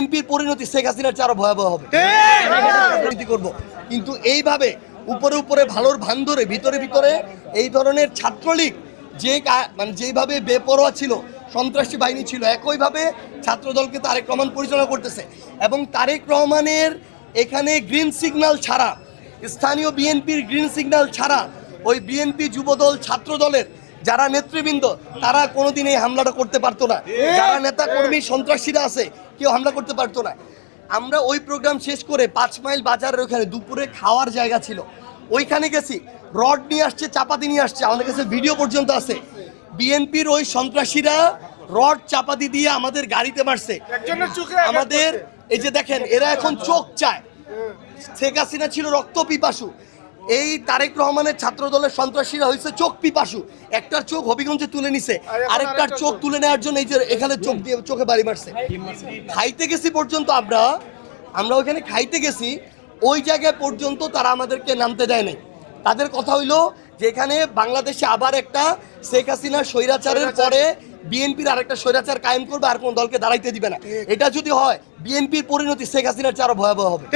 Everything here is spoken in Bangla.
বিএনপির পরিণতি শেখ হাসিনার চেয়ে আরো ভয়াবহ হবে করব। কিন্তু এইভাবে উপরে উপরে ভালোর ভান ধরে ভিতরে ভিতরে এই ধরনের ছাত্রলীগ যে মানে যেভাবে বেপরোয়া ছিল, সন্ত্রাসী বাহিনী ছিল, একইভাবে ছাত্রদলকে তারেক রহমান পরিচালনা করতেছে। এবং তারেক রহমানের এখানে গ্রিন সিগন্যাল ছাড়া, স্থানীয় বিএনপির গ্রিন সিগন্যাল ছাড়া ওই বিএনপি যুবদল ছাত্রদলের যারা নেতৃবৃন্দ তারা কোনোদিন এই হামলাটা করতে পারতো না। যারা নেতা কর্মী সন্ত্রাসীরা আছে কেউ হামলা করতে পারতো না। আমরা ওই প্রোগ্রাম শেষ করে 5 মাইল বাজারের ওখানে দুপুরে খাওয়ার জায়গা ছিল, ওইখানে গেছি, রড নিয়ে আসছে, চাপাতি নিয়ে আসছে, আমাদের কাছে ভিডিও পর্যন্ত আছে। বিএনপির ওই সন্ত্রাসীরা রড চাপাতি দিয়ে আমাদের গাড়িতে মারছে। আমাদের এই যে দেখেন, এরা এখন চোখ চায়। শেখ হাসিনা ছিল রক্ত পিপাসু, এই তারেক রহমানের ছাত্র দলের সন্ত্রাসীরা হয়েছে চোখ পিপাসু। একটার চোখ হবিগঞ্জে তুলে নিছে, আরেকটার চোখ তুলে নেওয়ার জন্য এই যে এখানে চোখ দিয়ে চোখে বাড়ি মারছে। খাইতে গেছি পর্যন্ত আমরা ওইখানে খাইতে গেছি, ওই জায়গায় পর্যন্ত তারা আমাদেরকে নামতে দেয় নাই। তাদের কথা হইলো যে এখানে বাংলাদেশে আবার একটা শেখ হাসিনা স্বৈরাচারের পরে বিএনপির আরেকটা স্বৈরাচার কায়েম করবে, আর কোন দলকে দাঁড়াইতে দিবে না। এটা যদি হয় বিএনপির পরিণতি শেখ হাসিনার চেয়ে আরো ভয়াবহ হবে।